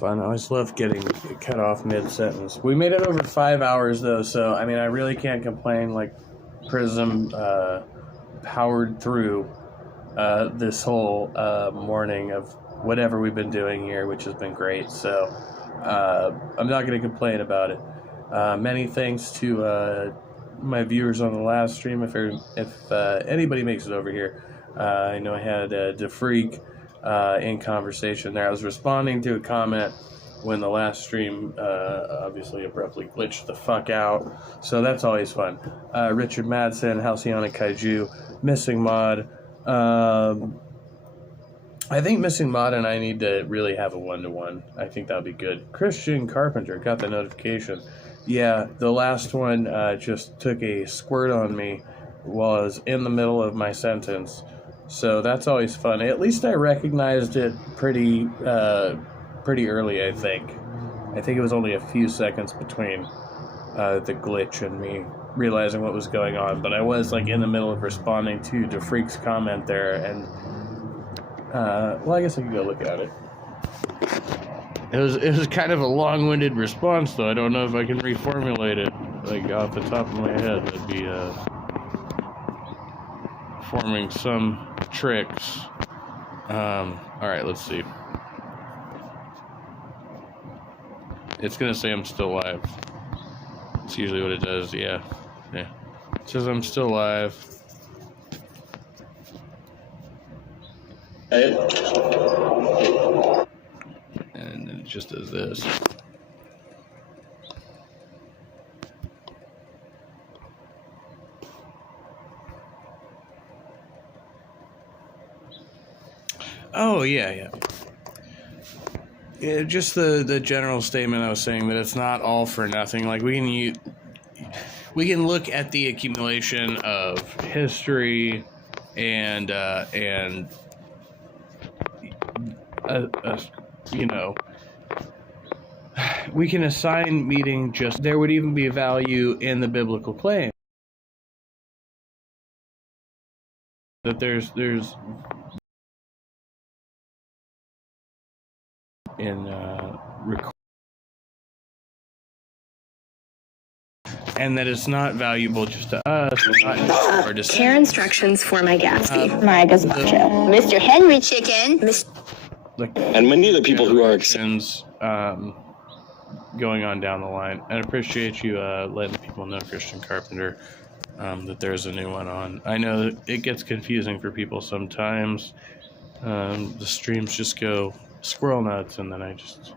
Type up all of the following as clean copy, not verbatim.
fun. I always love getting cut off mid-sentence. We made it over 5 hours, though, so, I mean, I really can't complain. Like, Prism powered through this whole morning of whatever we've been doing here, which has been great. So I'm not going to complain about it. Many thanks to my viewers on the last stream. If anybody makes it over here, I know I had DeFreak in conversation there. I was responding to a comment when the last stream obviously abruptly glitched the fuck out. So that's always fun. Richard Madsen, Halcyonic Kaiju, Missing Mod. I think Missing Mod and I need to really have a one-to-one. I think that would be good. Christian Carpenter, got the notification. Yeah, the last one just took a squirt on me while I was in the middle of my sentence. So that's always fun. At least I recognized it pretty early, I think. I think it was only a few seconds between the glitch and me realizing what was going on. But I was like in the middle of responding to DeFreak's comment there, and well, I guess I could go look at it. It was kind of a long-winded response, though. I don't know if I can reformulate it like off the top of my head. That'd be forming some tricks. All right, let's see. It's gonna say I'm still live. It's usually what it does. Yeah. It says I'm still live. And then it just does this. Oh, yeah. Yeah, just the general statement I was saying, that it's not all for nothing. Like, we can look at the accumulation of history and you know, we can assign meaning. Just there would even be value in the biblical claim that there's in and that it's not valuable just to us, or to care instructions for my gas fee. My gazpacho. Mr. Henry Chicken. And many of the people who are going on down the line. I appreciate you letting people know, Christian Carpenter, that there's a new one on. I know that it gets confusing for people sometimes. The streams just go squirrel nuts, and then I just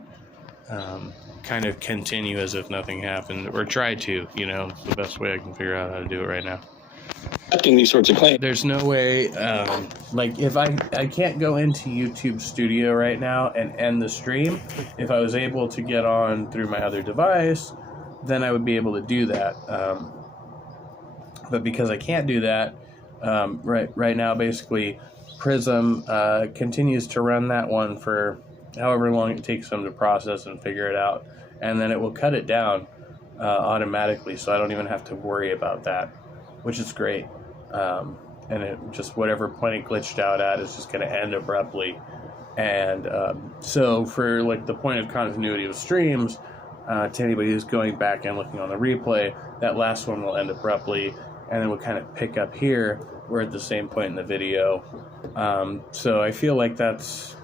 kind of continue as if nothing happened, or try to, it's the best way I can figure out how to do it right now. Accepting these sorts of claims. There's no way, like, if I can't go into YouTube Studio right now and end the stream. If I was able to get on through my other device, then I would be able to do that. But because I can't do that, right now, basically, Prism continues to run that one for however long it takes them to process and figure it out, and then it will cut it down automatically, so I don't even have to worry about that, which is great. And it just, whatever point it glitched out at is just going to end abruptly. And so for like the point of continuity of streams, to anybody who's going back and looking on the replay, that last one will end abruptly, and then we'll kind of pick up here. We're at the same point in the video. So I feel like that's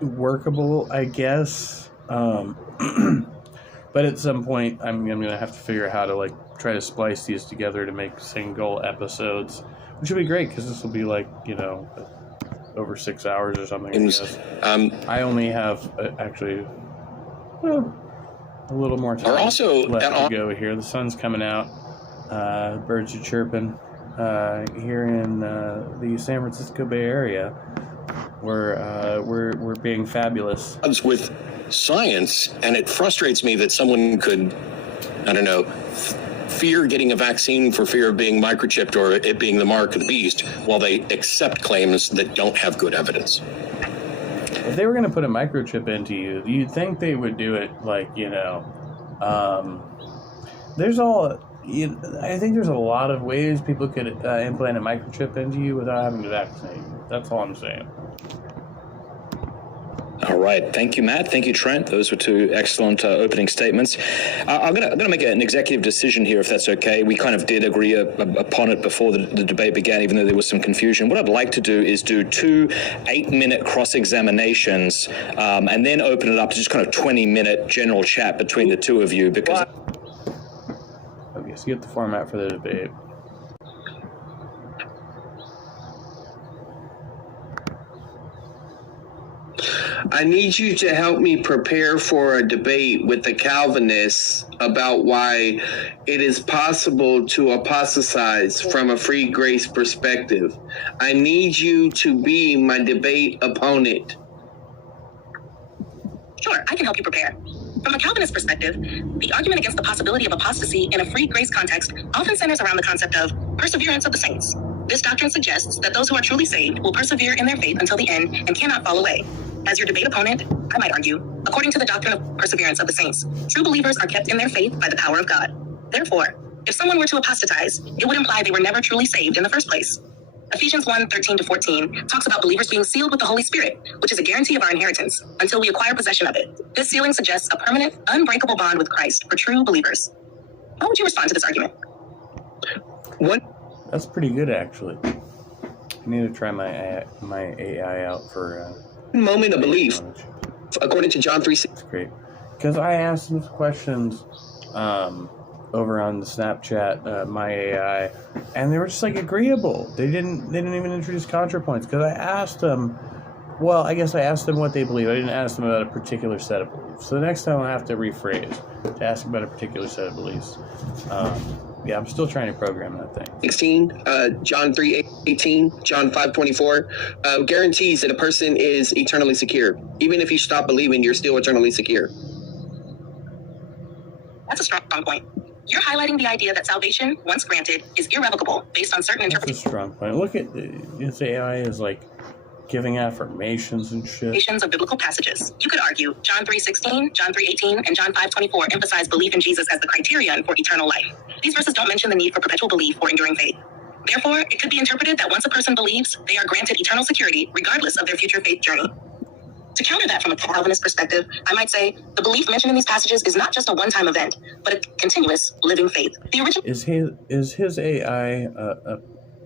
workable, I guess. But at some point, I'm going to have to figure out how to, like, try to splice these together to make single episodes, which would be great, because this will be, like, over 6 hours or something. I guess. I only have, actually, a little more time left to go here. The sun's coming out. Birds are chirping. Here in the San Francisco Bay Area, we're being fabulous. With science, and it frustrates me that someone could, I don't know, fear getting a vaccine for fear of being microchipped or it being the mark of the beast, while they accept claims that don't have good evidence. If they were going to put a microchip into you, you'd think they would do it like, I think there's a lot of ways people could implant a microchip into you without having to vaccinate you. That's all I'm saying. All right. Thank you, Matt. Thank you, Trent. Those were two excellent opening statements. I'm gonna make an executive decision here, if that's okay. We kind of did agree upon it before the debate began, even though there was some confusion. What I'd like to do is do 2 8-minute cross-examinations and then open it up to just kind of 20-minute general chat between the two of you, because... Okay, so you get the format for the debate. I need you to help me prepare for a debate with the Calvinists about why it is possible to apostatize from a free grace perspective. I need you to be my debate opponent. Sure, I can help you prepare. From a Calvinist perspective, the argument against the possibility of apostasy in a free grace context often centers around the concept of perseverance of the saints. This doctrine suggests that those who are truly saved will persevere in their faith until the end and cannot fall away. As your debate opponent, I might argue, according to the doctrine of perseverance of the saints, true believers are kept in their faith by the power of God. Therefore, if someone were to apostatize, it would imply they were never truly saved in the first place. Ephesians 1:13-14 talks about believers being sealed with the Holy Spirit, which is a guarantee of our inheritance until we acquire possession of it. This sealing suggests a permanent, unbreakable bond with Christ for true believers. How would you respond to this argument? What? That's pretty good, actually. I need to try my AI out for moment of belief, according to John 3. That's great, because I asked some questions over on the Snapchat, my AI, and they were just like agreeable. They didn't even introduce contrapoints, because I asked them. Well, I guess I asked them what they believe. I didn't ask them about a particular set of beliefs. So the next time I have to rephrase to ask about a particular set of beliefs. Yeah, I'm still trying to program that thing. 16, John 3:18, John 5:24 guarantees that a person is eternally secure. Even if you stop believing, you're still eternally secure. That's a strong point. You're highlighting the idea that salvation, once granted, is irrevocable based on certain interpretations. That's a strong point. Look at this AI is like giving affirmations and shit. Of biblical passages. You could argue John 3:16, John 3:18, and John 5:24 emphasize belief in Jesus as the criterion for eternal life. These verses don't mention the need for perpetual belief or enduring faith. Therefore, it could be interpreted that once a person believes, they are granted eternal security regardless of their future faith journey. To counter that from a Calvinist perspective, I might say the belief mentioned in these passages is not just a one-time event, but a continuous living faith. The original is his AI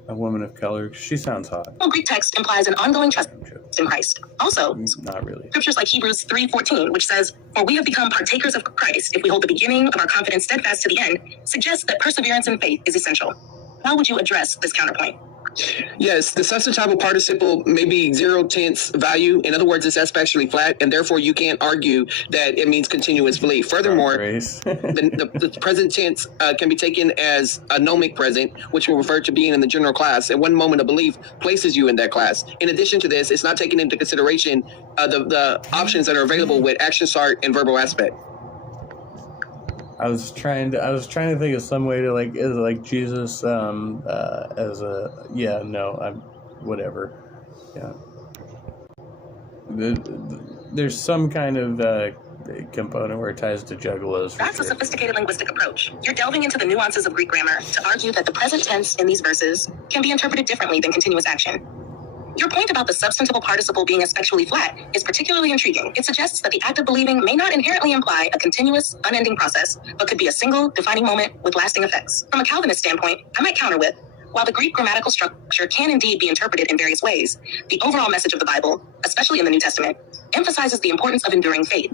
a woman of color? She sounds hot. Greek text implies an ongoing trust in Christ. Also, not really. Scriptures like Hebrews 3:14, which says, "For we have become partakers of Christ if we hold the beginning of our confidence steadfast to the end," suggests that perseverance in faith is essential. How would you address this counterpoint? Yes, the substantival participle may be 0 value. In other words, it's aspectually flat, and therefore you can't argue that it means continuous belief. Furthermore, the present tense can be taken as a nomic present, which will refer to being in the general class, and one moment of belief places you in that class. In addition to this, it's not taking into consideration the options that are available with action start and verbal aspect. I was trying to think of some way to like Jesus as a whatever. Yeah. There's some kind of component where it ties to juggalos. That's a sophisticated linguistic approach. You're delving into the nuances of Greek grammar to argue that the present tense in these verses can be interpreted differently than continuous action. Your point about the substantival participle being aspectually flat is particularly intriguing. It suggests that the act of believing may not inherently imply a continuous, unending process, but could be a single, defining moment with lasting effects. From a Calvinist standpoint, I might counter with, while the Greek grammatical structure can indeed be interpreted in various ways, the overall message of the Bible, especially in the New Testament, emphasizes the importance of enduring faith.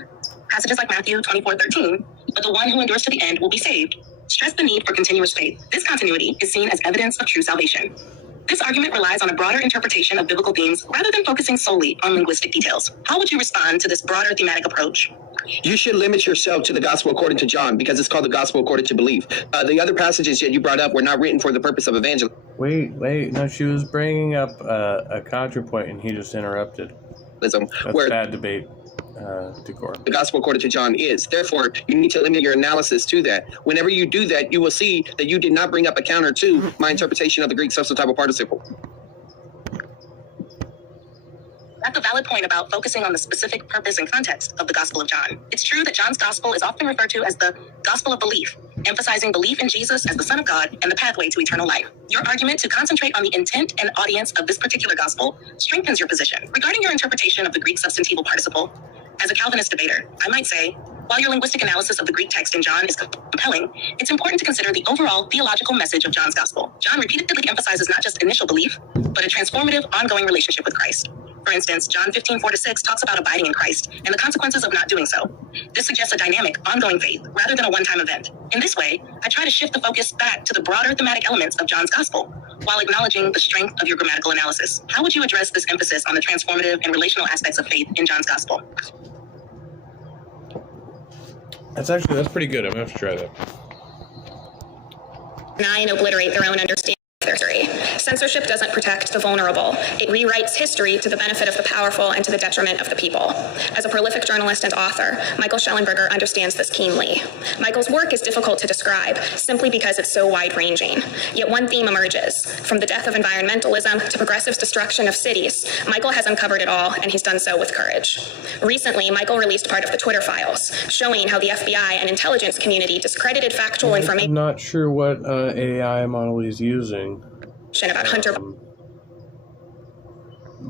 Passages like Matthew 24:13, "But the one who endures to the end will be saved," stress the need for continuous faith. This continuity is seen as evidence of true salvation. This argument relies on a broader interpretation of biblical themes rather than focusing solely on linguistic details. How would you respond to this broader thematic approach? You should limit yourself to the gospel according to John, because it's called the gospel according to belief. The other passages that you brought up were not written for the purpose of evangelism. Wait. No, she was bringing up a contrapoint, and he just interrupted. That's bad debate decorum. The gospel according to John is. Therefore, you need to limit your analysis to that. Whenever you do that, you will see that you did not bring up a counter to my interpretation of the Greek substantival participle. That's a valid point about focusing on the specific purpose and context of the Gospel of John. It's true that John's Gospel is often referred to as the Gospel of Belief, emphasizing belief in Jesus as the Son of God and the pathway to eternal life. Your argument to concentrate on the intent and audience of this particular gospel strengthens your position. Regarding your interpretation of the Greek substantival participle, as a Calvinist debater, I might say, while your linguistic analysis of the Greek text in John is compelling, it's important to consider the overall theological message of John's gospel. John repeatedly emphasizes not just initial belief, but a transformative, ongoing relationship with Christ. For instance, John 15:4-6 talks about abiding in Christ and the consequences of not doing so. This suggests a dynamic, ongoing faith rather than a one-time event. In this way, I try to shift the focus back to the broader thematic elements of John's gospel, while acknowledging the strength of your grammatical analysis. How would you address this emphasis on the transformative and relational aspects of faith in John's gospel? That's pretty good. I'm gonna have to try that. Deny and obliterate their own understanding of history. Censorship doesn't protect the vulnerable. It rewrites history to the benefit of the powerful and to the detriment of the people. As a prolific journalist and author, Michael Schellenberger understands this keenly. Michael's work is difficult to describe simply because it's so wide-ranging. Yet one theme emerges. From the death of environmentalism to progressive destruction of cities, Michael has uncovered it all, and he's done so with courage. Recently, Michael released part of the Twitter files, showing how the FBI and intelligence community discredited factual information. I'm not sure what AI model he's using. About Hunter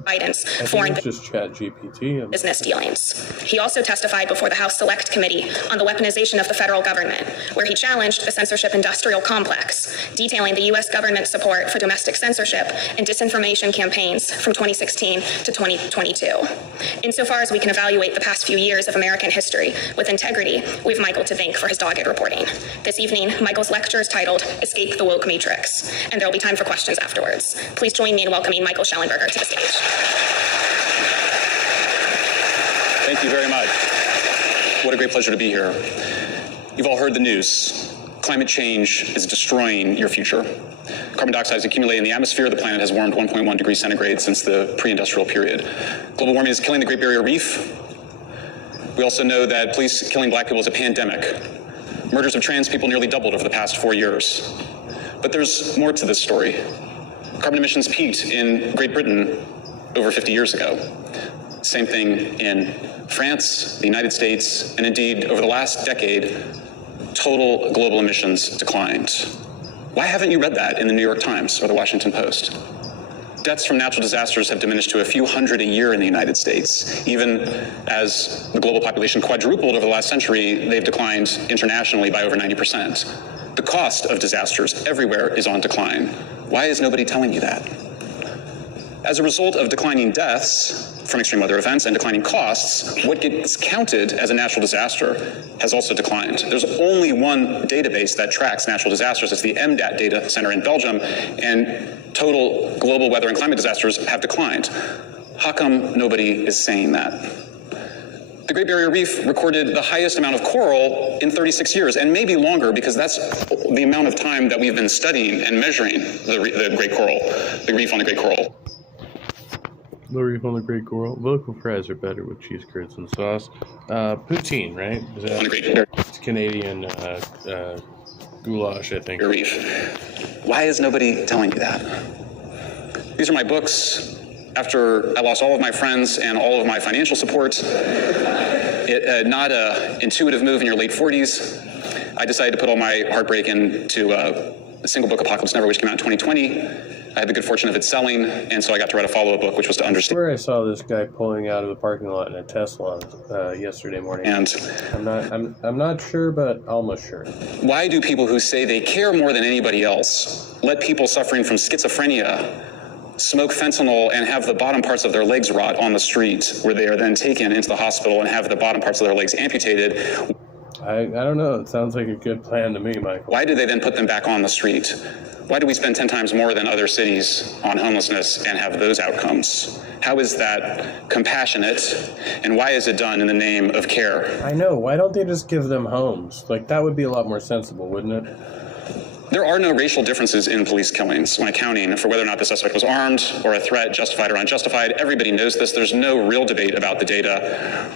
Biden's foreign just ChatGPT business dealings. He also testified before the House Select Committee on the weaponization of the federal government, where he challenged the censorship industrial complex, detailing the U.S. government's support for domestic censorship and disinformation campaigns from 2016 to 2022. Insofar as we can evaluate the past few years of American history with integrity, we have Michael to thank for his dogged reporting. This evening, Michael's lecture is titled Escape the Woke Matrix, and there will be time for questions afterwards. Please join me in welcoming Michael Schellenberger to the stage. Thank you very much. What a great pleasure to be here. You've all heard the news. Climate change is destroying your future. Carbon dioxide is accumulating in the atmosphere. The planet has warmed 1.1 degrees centigrade since the pre-industrial period. Global warming is killing the Great Barrier Reef. We also know that police killing black people is a pandemic. Murders of trans people nearly doubled over the past 4 years. But there's more to this story. Carbon emissions peaked in Great Britain over 50 years ago. Same thing in France, the United States, and indeed, over the last decade, total global emissions declined. Why haven't you read that in the New York Times or the Washington Post? Deaths from natural disasters have diminished to a few hundred a year in the United States. Even as the global population quadrupled over the last century, they've declined internationally by over 90%. The cost of disasters everywhere is on decline. Why is nobody telling you that? As a result of declining deaths from extreme weather events and declining costs, what gets counted as a natural disaster has also declined. There's only one database that tracks natural disasters. It's the MDAT data center in Belgium, and total global weather and climate disasters have declined. How come nobody is saying that? The Great Barrier Reef recorded the highest amount of coral in 36 years, and maybe longer, because that's the amount of time that we've been studying and measuring the Great Coral, the reef on the Great Coral. The reef on the Great Coral. Local fries are better with cheese curds and sauce. Poutine, right? Is that, on the Great Barrier. It's Canadian goulash, I think. Reef. Why is nobody telling you that? These are my books. After I lost all of my friends and all of my financial support, not an intuitive move in your late 40s, I decided to put all my heartbreak into a single book, Apocalypse Never, which came out in 2020. I had the good fortune of it selling, and so I got to write a follow-up book, which was to understand. Where I saw this guy pulling out of the parking lot in a Tesla yesterday morning. And I'm not sure, but almost sure. Why do people who say they care more than anybody else let people suffering from schizophrenia smoke fentanyl and have the bottom parts of their legs rot on the street, where they are then taken into the hospital and have the bottom parts of their legs amputated? I don't know. It sounds like a good plan to me, Michael. Why do they then put them back on the street? Why do we spend 10 times more than other cities on homelessness and have those outcomes? How is that compassionate, and why is it done in the name of care? I know. Why don't they just give them homes? Like, that would be a lot more sensible, wouldn't it? There are no racial differences in police killings when accounting for whether or not the suspect was armed or a threat, justified or unjustified. Everybody knows this. There's no real debate about the data.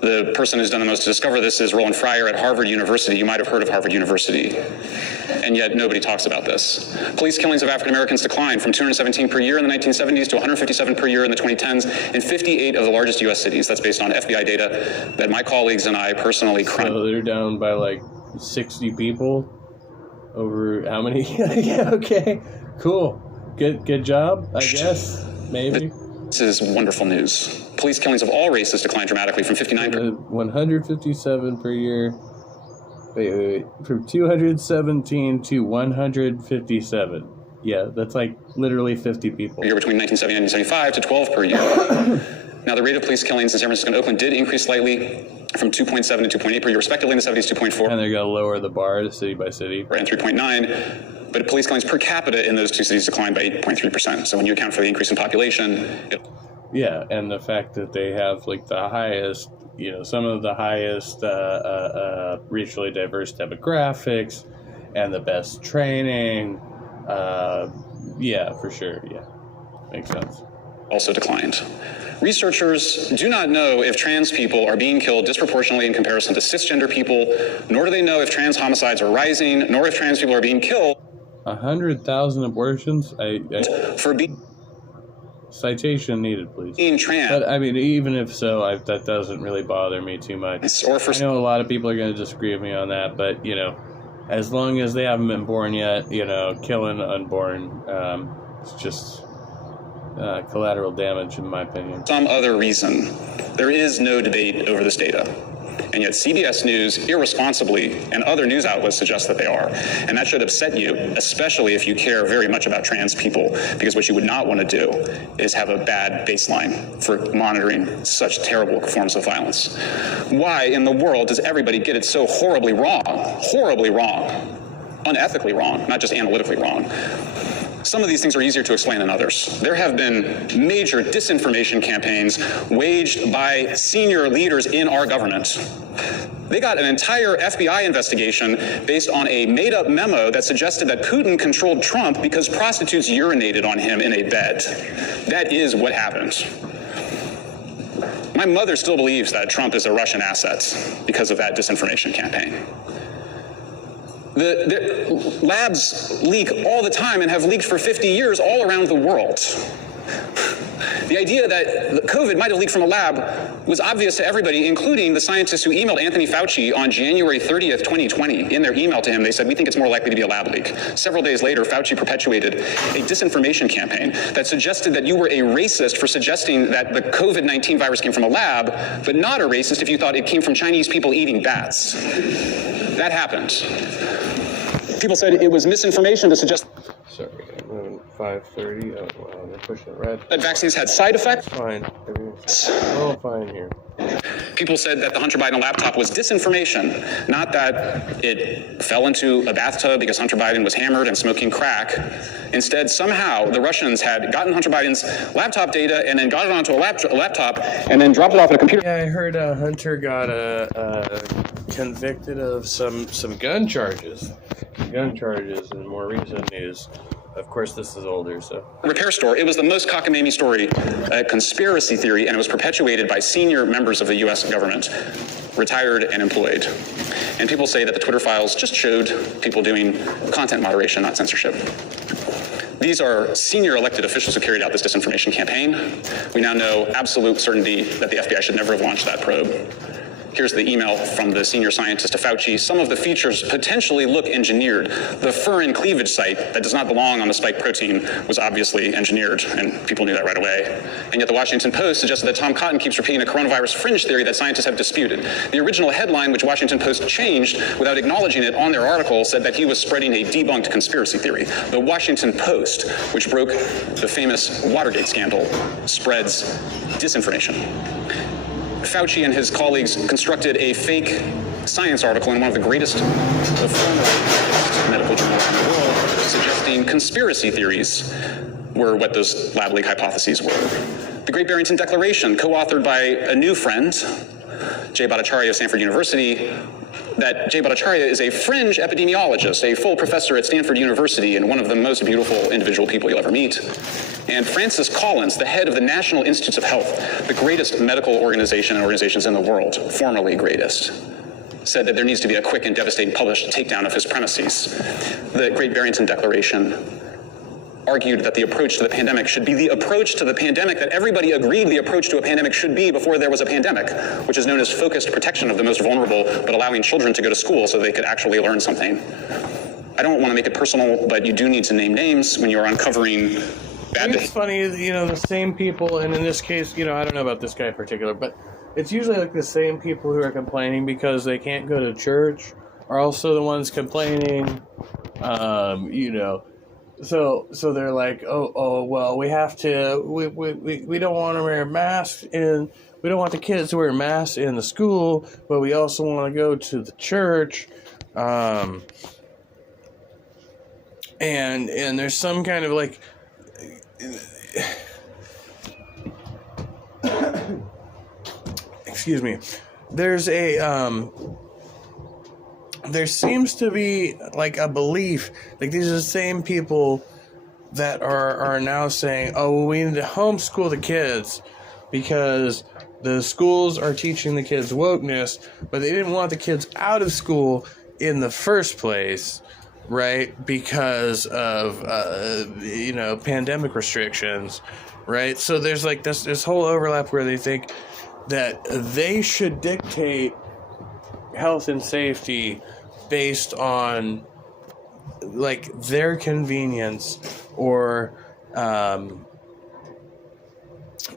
The person who's done the most to discover this is Roland Fryer at Harvard University. You might have heard of Harvard University. And yet nobody talks about this. Police killings of African Americans declined from 217 per year in the 1970s to 157 per year in the 2010s in 58 of the largest U.S. cities. That's based on FBI data that my colleagues and I personally So they're down by like 60 people over how many? Yeah, okay, cool. Good job, I guess. Maybe. This is wonderful news. Police killings of all races declined dramatically from 59%. 157 per year. Wait. From 217 to 157. Yeah, that's like literally 50 people. Per year between 1970 and 1975 to 12 per year. Now, the rate of police killings in San Francisco and Oakland did increase slightly from 2.7 to 2.8 per year, respectively in the 70s, 2.4. And they're going to lower the bar city by city. And 3.9. But police killings per capita in those two cities declined by 8.3%. So when you account for the increase in population... Yeah, and the fact that they have like the highest, some of the highest racially diverse demographics and the best training. Yeah, for sure. Yeah, makes sense. Also declined. Researchers do not know if trans people are being killed disproportionately in comparison to cisgender people, nor do they know if trans homicides are rising, nor if trans people are being killed. 100,000 abortions? For being... Citation needed, please. Being trans. But, I mean, even if so, that doesn't really bother me too much. Or for... I know a lot of people are going to disagree with me on that, but, as long as they haven't been born yet, killing unborn, it's just collateral damage, in my opinion. Some other reason. There is no debate over this data. And yet CBS News irresponsibly and other news outlets suggest that they are. And that should upset you, especially if you care very much about trans people, because what you would not want to do is have a bad baseline for monitoring such terrible forms of violence. Why in the world does everybody get it so horribly wrong, unethically wrong, not just analytically wrong? Some of these things are easier to explain than others. There have been major disinformation campaigns waged by senior leaders in our government. They got an entire FBI investigation based on a made-up memo that suggested that Putin controlled Trump because prostitutes urinated on him in a bed. That is what happened. My mother still believes that Trump is a Russian asset because of that disinformation campaign. The labs leak all the time and have leaked for 50 years all around the world. The idea that COVID might have leaked from a lab was obvious to everybody, including the scientists who emailed Anthony Fauci on January 30th, 2020. In their email to him, they said, we think it's more likely to be a lab leak. Several days later, Fauci perpetuated a disinformation campaign that suggested that you were a racist for suggesting that the COVID-19 virus came from a lab, but not a racist if you thought it came from Chinese people eating bats. That happened. People said it was misinformation to suggest... Sorry, I'm 5:30. Oh, wow, they're pushing it red. That vaccines had side effects. Fine. Oh, fine here. People said that the Hunter Biden laptop was disinformation, not that it fell into a bathtub because Hunter Biden was hammered and smoking crack. Instead, somehow, the Russians had gotten Hunter Biden's laptop data and then got it onto a laptop and then dropped it off at a computer. Yeah, I heard Hunter got convicted of some gun charges. In more recent news. Of course, this is older, so. Repair store. It was the most cockamamie story, a conspiracy theory, and it was perpetuated by senior members of the U.S. government, retired and employed. And people say that the Twitter files just showed people doing content moderation, not censorship. These are senior elected officials who carried out this disinformation campaign. We now know absolute certainty that the FBI should never have launched that probe. Here's the email from the senior scientist to Fauci. Some of the features potentially look engineered. The furin cleavage site that does not belong on the spike protein was obviously engineered, and people knew that right away. And yet the Washington Post suggested that Tom Cotton keeps repeating a coronavirus fringe theory that scientists have disputed. The original headline, which Washington Post changed without acknowledging it on their article, said that he was spreading a debunked conspiracy theory. The Washington Post, which broke the famous Watergate scandal, spreads disinformation. Fauci and his colleagues constructed a fake science article in one of the greatest medical journals in the world, suggesting conspiracy theories were what those lab leak hypotheses were. The Great Barrington Declaration, co-authored by a new friend, Jay Bhattacharya of Stanford University, that Jay Bhattacharya is a fringe epidemiologist, a full professor at Stanford University, and one of the most beautiful individual people you'll ever meet. And Francis Collins, the head of the National Institutes of Health, the greatest medical organization and organizations in the world, formerly greatest, said that there needs to be a quick and devastating published takedown of his premises. The Great Barrington Declaration argued that the approach to the pandemic should be the approach to the pandemic that everybody agreed the approach to a pandemic should be before there was a pandemic, which is known as focused protection of the most vulnerable, but allowing children to go to school so they could actually learn something. I don't want to make it personal, but you do need to name names when you're uncovering bad behavior. It's funny, the same people, and in this case, I don't know about this guy in particular, but it's usually like the same people who are complaining because they can't go to church are also the ones complaining, So they're like, well, we have to, we don't want to wear masks we don't want the kids to wear masks in the school, but we also want to go to the church, and there's some kind of like, excuse me, there seems to be like a belief, like these are the same people that are now saying, we need to homeschool the kids because the schools are teaching the kids wokeness, but they didn't want the kids out of school in the first place, right? Because of, pandemic restrictions, right? So there's like this whole overlap where they think that they should dictate health and safety based on like their convenience or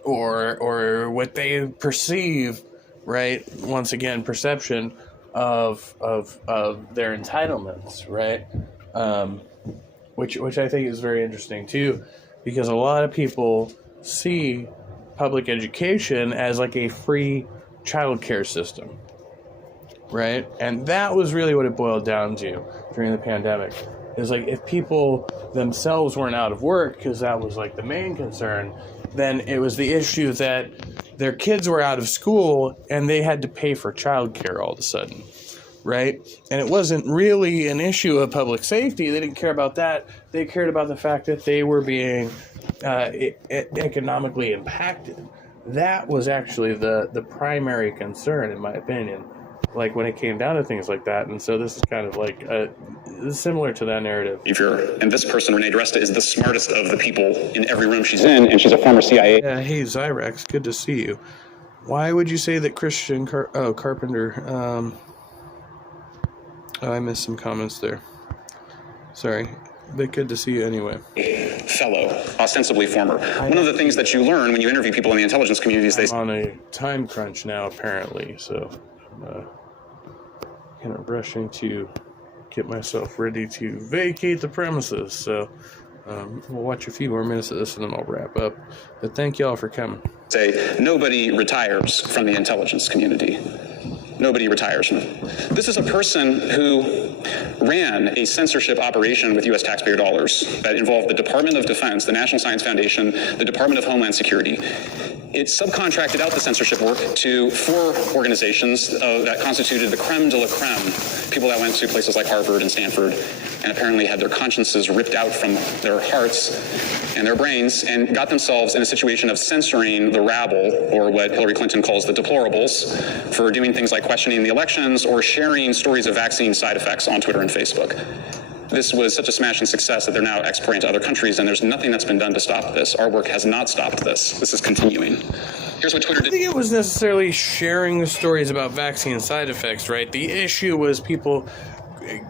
what they perceive, right? Once again, perception of their entitlements, right? Which I think is very interesting too, because a lot of people see public education as like a free childcare system, right? And that was really what it boiled down to during the pandemic. Is like if people themselves weren't out of work, because that was like the main concern, then it was the issue that their kids were out of school and they had to pay for childcare all of a sudden, right? And it wasn't really an issue of public safety. They didn't care about that. They cared about the fact that they were being economically impacted. That was actually the primary concern, in my opinion, like when it came down to things like that. And so this is kind of like similar to that narrative. And this person, Renee DiResta, is the smartest of the people in every room she's in, and she's a former CIA. Yeah, hey, Zyrex, good to see you. Why would you say that Christian Carpenter... I missed some comments there. Sorry. But good to see you anyway. Fellow, ostensibly former. One of the things that you learn when you interview people in the intelligence community is I'm on a time crunch now, apparently, so I'm kind of rushing to get myself ready to vacate the premises. So we'll watch a few more minutes of this and then I'll wrap up. But thank y'all for coming. Say nobody retires from the intelligence community. Nobody retires from it. This is a person who ran a censorship operation with U.S. taxpayer dollars that involved the Department of Defense, the National Science Foundation, the Department of Homeland Security. It subcontracted out the censorship work to 4 organizations that constituted the creme de la creme, people that went to places like Harvard and Stanford and apparently had their consciences ripped out from their hearts and their brains and got themselves in a situation of censoring the rabble, or what Hillary Clinton calls the deplorables, for doing things like questioning the elections or sharing stories of vaccine side effects on Twitter and Facebook. This was such a smashing success that they're now exporting to other countries, and there's nothing that's been done to stop this. Our work has not stopped this. This is continuing. Here's what Twitter did. I think it was necessarily sharing the stories about vaccine side effects, right? The issue was people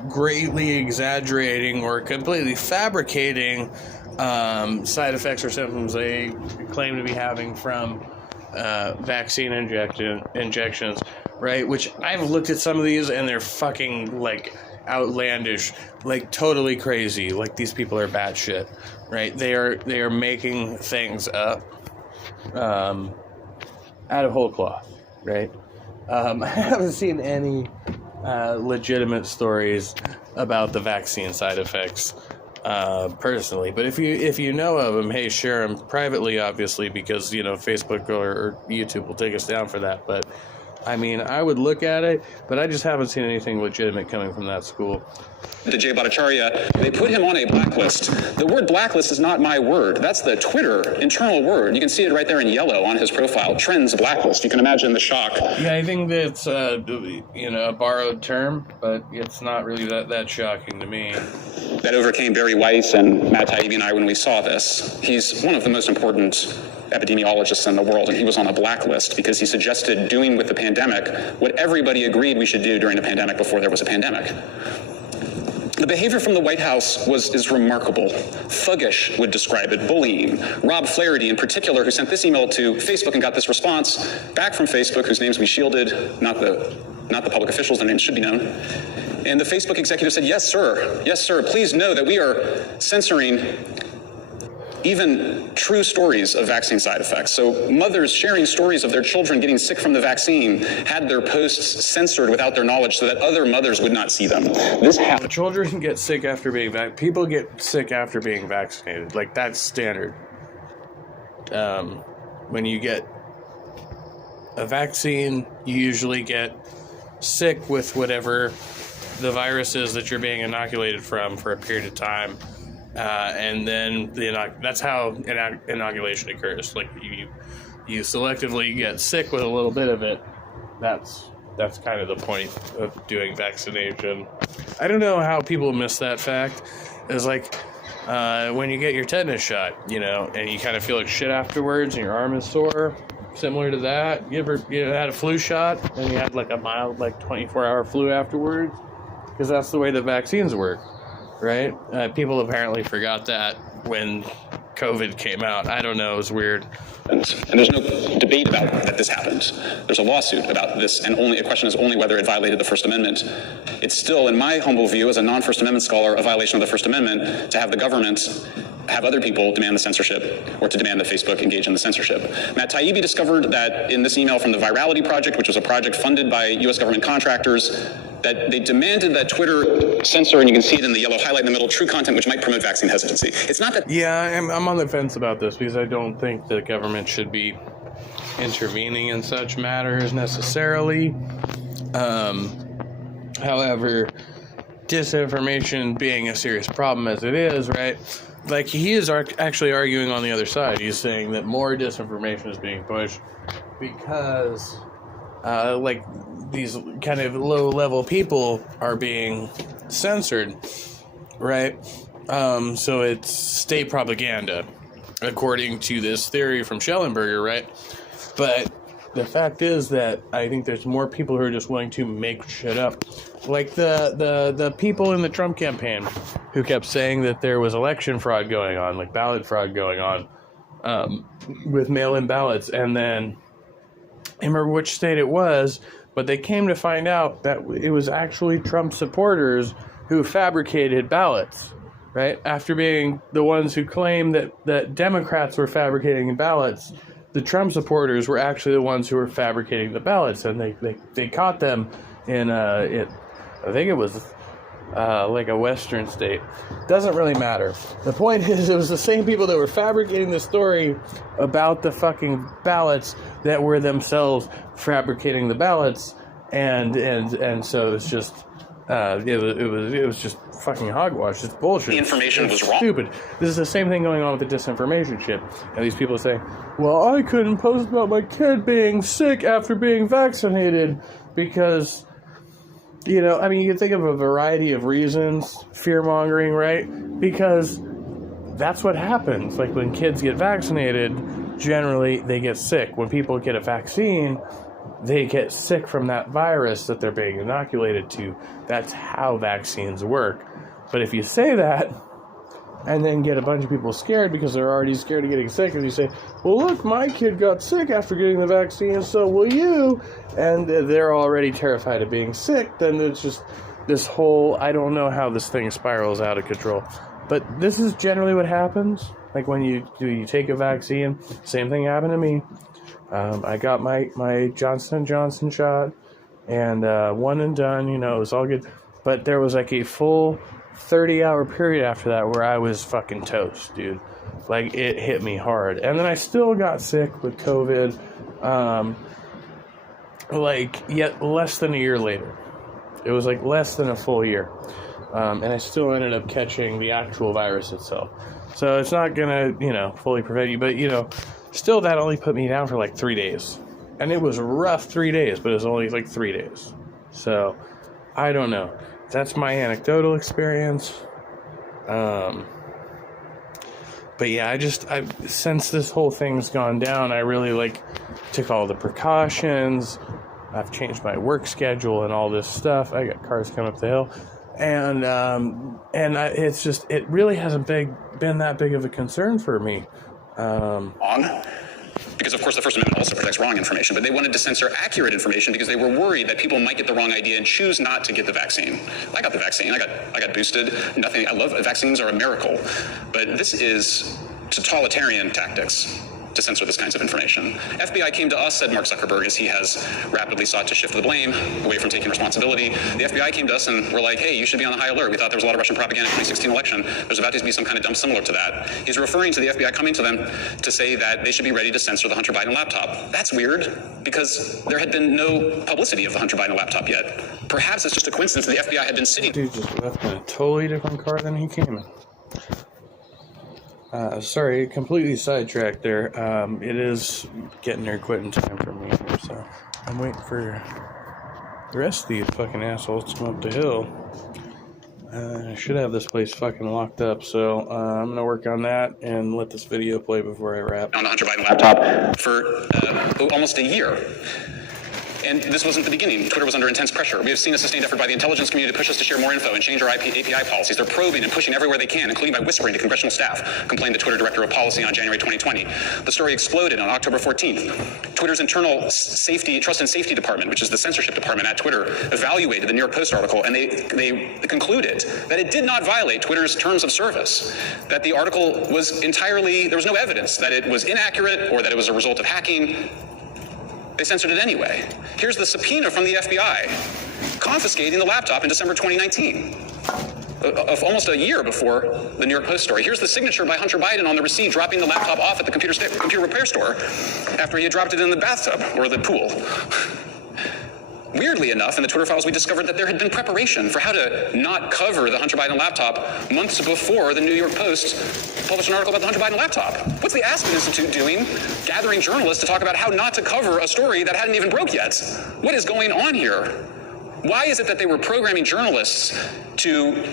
greatly exaggerating or completely fabricating side effects or symptoms they claim to be having from vaccine injections, right? Which I've looked at some of these and they're fucking like outlandish, like totally crazy. Like these people are batshit, right? They are making things up out of whole cloth, right? I haven't seen any legitimate stories about the vaccine side effects personally, but if you know of them, hey, share them privately, obviously, because Facebook or YouTube will take us down for that. But I mean, I would look at it, but I just haven't seen anything legitimate coming from that school. To Jay Bhattacharya, they put him on a blacklist. The word blacklist is not my word. That's the Twitter internal word. You can see it right there in yellow on his profile. Trends blacklist. You can imagine the shock. Yeah, I think that's a borrowed term, but it's not really that shocking to me. That overcame Barry Weiss and Matt Taibbi and I when we saw this. He's one of the most important epidemiologists in the world, and he was on a blacklist because he suggested doing with the pandemic what everybody agreed we should do during a pandemic before there was a pandemic. The behavior from the White House is remarkable. Thuggish would describe it, bullying. Rob Flaherty, in particular, who sent this email to Facebook and got this response back from Facebook, whose names we shielded, not the public officials, their names should be known. And the Facebook executive said, yes, sir, please know that we are censoring even true stories of vaccine side effects. So mothers sharing stories of their children getting sick from the vaccine had their posts censored without their knowledge so that other mothers would not see them. Children get sick after being vaccinated. People get sick after being vaccinated. Like, that's standard. When you get a vaccine, you usually get sick with whatever the virus is that you're being inoculated from for a period of time. And then that's how inoculation occurs. Like, you selectively get sick with a little bit of it. That's kind of the point of doing vaccination. I don't know how people miss that fact. It's like when you get your tetanus shot, and you kind of feel like shit afterwards, and your arm is sore. Similar to that, you ever had a flu shot and you had like a mild 24-hour flu afterwards? Because that's the way the vaccines work. Right? People apparently forgot that when COVID came out. I don't know. It was weird. And there's no debate about that this happened. There's a lawsuit about this, and a question is only whether it violated the First Amendment. It's still, in my humble view, as a non-First Amendment scholar, a violation of the First Amendment to have the government have other people demand the censorship, or to demand that Facebook engage in the censorship. Matt Taibbi discovered that in this email from the Virality Project, which was a project funded by U.S. government contractors, that they demanded that Twitter censor, and you can see it in the yellow highlight in the middle, true content which might promote vaccine hesitancy. It's not that... Yeah, I'm on the fence about this because I don't think the government should be intervening in such matters necessarily. However, disinformation being a serious problem as it is, right? Like, he is actually arguing on the other side. He's saying that more disinformation is being pushed because, these kind of low-level people are being censored, right? So it's state propaganda, according to this theory from Schellenberger, right? But the fact is that I think there's more people who are just willing to make shit up. Like the people in the Trump campaign who kept saying that there was election fraud going on, like ballot fraud going on, with mail-in ballots. And then, I remember which state it was, but they came to find out that it was actually Trump supporters who fabricated ballots, right? After being the ones who claimed that Democrats were fabricating ballots, the Trump supporters were actually the ones who were fabricating the ballots, and they caught them in I think it was like a western state. Doesn't really matter. The point is, it was the same people that were fabricating the story about the fucking ballots that were themselves fabricating the ballots, and so it's just it was just fucking hogwash. It's bullshit. The information was wrong. Stupid. This is the same thing going on with the disinformation shit. And these people say, well, I couldn't post about my kid being sick after being vaccinated because, you can think of a variety of reasons, fear-mongering, right? Because that's what happens. Like, when kids get vaccinated, generally they get sick. When people get a vaccine, they get sick from that virus that they're being inoculated to. That's how vaccines work. But if you say that, and then get a bunch of people scared because they're already scared of getting sick, and you say, well, look, my kid got sick after getting the vaccine, so will you? And they're already terrified of being sick, then it's just this whole, I don't know how this thing spirals out of control. But this is generally what happens. Like, when you take a vaccine, same thing happened to me. I got my Johnson & Johnson shot, and one and done, it was all good. But there was like a full 30-hour period after that where I was fucking toast, dude. Like, it hit me hard. And then I still got sick with COVID. like, yet less than a year later. It was like less than a full year. And I still ended up catching the actual virus itself. So it's not going to, fully prevent you. But, still that only put me down for like 3 days. And it was a rough 3 days, but it was only like 3 days. So, I don't know. That's my anecdotal experience. But yeah, since this whole thing's gone down, I really took all the precautions. I've changed my work schedule and all this stuff. I got cars coming up the hill. And it really hasn't been that big of a concern for me. Because, of course, the First Amendment also protects wrong information, but they wanted to censor accurate information because they were worried that people might get the wrong idea and choose not to get the vaccine. I got the vaccine. I got boosted. Vaccines are a miracle. But this is totalitarian tactics to censor this kinds of information. FBI came to us, said Mark Zuckerberg, as he has rapidly sought to shift the blame away from taking responsibility. The FBI came to us and were like, hey, you should be on the high alert. We thought there was a lot of Russian propaganda in the 2016 election. There's about to be some kind of dump similar to that. He's referring to the FBI coming to them to say that they should be ready to censor the Hunter Biden laptop. That's weird, because there had been no publicity of the Hunter Biden laptop yet. Perhaps it's just a coincidence that the FBI had been sitting... Dude just left in a totally different car than he came in. Sorry, completely sidetracked there. It is getting near quitting time for me here, so I'm waiting for the rest of these fucking assholes to come up the hill. I should have this place fucking locked up, so I'm gonna work on that and let this video play before I wrap. On the Hunter Biden laptop for almost a year. And this wasn't the beginning. Twitter was under intense pressure. We have seen a sustained effort by the intelligence community to push us to share more info and change our API policies. They're probing and pushing everywhere they can, including by whispering to congressional staff, complained the Twitter director of policy on January 2020. The story exploded on October 14th. Twitter's internal trust and safety department, which is the censorship department at Twitter, evaluated the New York Post article, and they concluded that it did not violate Twitter's terms of service, that the article was there was no evidence that it was inaccurate or that it was a result of hacking. They censored it anyway. Here's the subpoena from the FBI, confiscating the laptop in December 2019, of almost a year before the New York Post story. Here's the signature by Hunter Biden on the receipt dropping the laptop off at the computer repair store after he had dropped it in the bathtub or the pool. Weirdly enough, in the Twitter files, we discovered that there had been preparation for how to not cover the Hunter Biden laptop months before the New York Post published an article about the Hunter Biden laptop. What's the Aspen Institute doing, gathering journalists to talk about how not to cover a story that hadn't even broke yet? What is going on here? Why is it that they were programming journalists to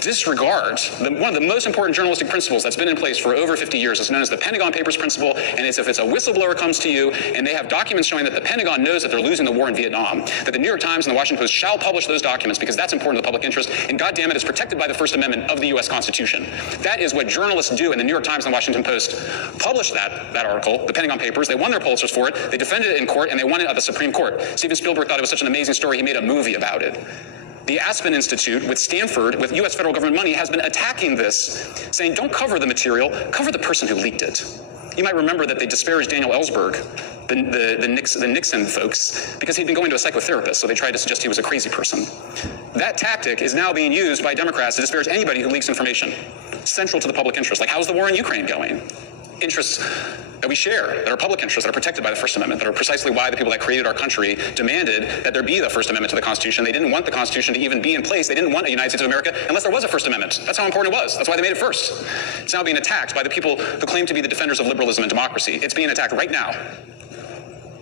disregard one of the most important journalistic principles that's been in place for over 50 years? It's known as the Pentagon Papers principle, and it's if it's a whistleblower comes to you and they have documents showing that the Pentagon knows that they're losing the war in Vietnam, that the New York Times and the Washington Post shall publish those documents because that's important to the public interest, and goddamn it, is protected by the First Amendment of the U.S. Constitution. That is what journalists do, and the New York Times and the Washington Post published that article, the Pentagon Papers. They won their Pulitzers for it, they defended it in court, and they won it at the Supreme Court. Steven Spielberg thought it was such an amazing story, he made a movie about it. The Aspen Institute with Stanford, with U.S. federal government money, has been attacking this, saying don't cover the material, cover the person who leaked it. You might remember that they disparaged Daniel Ellsberg, the Nixon folks, because he'd been going to a psychotherapist, so they tried to suggest he was a crazy person. That tactic is now being used by Democrats to disparage anybody who leaks information central to the public interest. Like, how's the war in Ukraine going? Interests that we share, that are public interests, that are protected by the First Amendment, that are precisely why the people that created our country demanded that there be the First Amendment to the Constitution. They didn't want the Constitution to even be in place. They didn't want a United States of America unless there was a First Amendment. That's how important it was. That's why they made it first. It's now being attacked by the people who claim to be the defenders of liberalism and democracy. It's being attacked right now.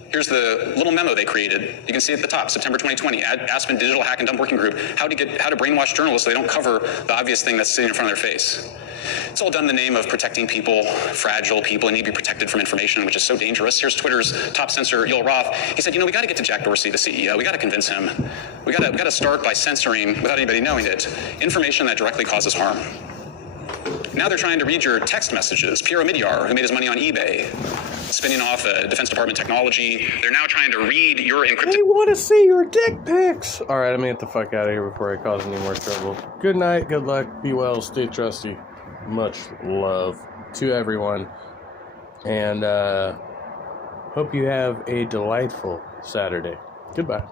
Here's the little memo they created. You can see at the top, September 2020, Aspen Digital Hack and Dump Working Group, how to brainwash journalists so they don't cover the obvious thing that's sitting in front of their face. It's all done in the name of protecting people, fragile people, and need to be protected from information, which is so dangerous. Here's Twitter's top censor, Yoel Roth. He said, we got to get to Jack Dorsey, the CEO. We got to convince him. We got to start by censoring, without anybody knowing it, information that directly causes harm. Now they're trying to read your text messages. Piero Midyar, who made his money on eBay, spinning off a Defense Department technology. They're now trying to read your encrypted... They want to see your dick pics! Alright, I'm gonna get the fuck out of here before I cause any more trouble. Good night, good luck, be well, stay trusty. Much love to everyone. And, hope you have a delightful Saturday. Goodbye.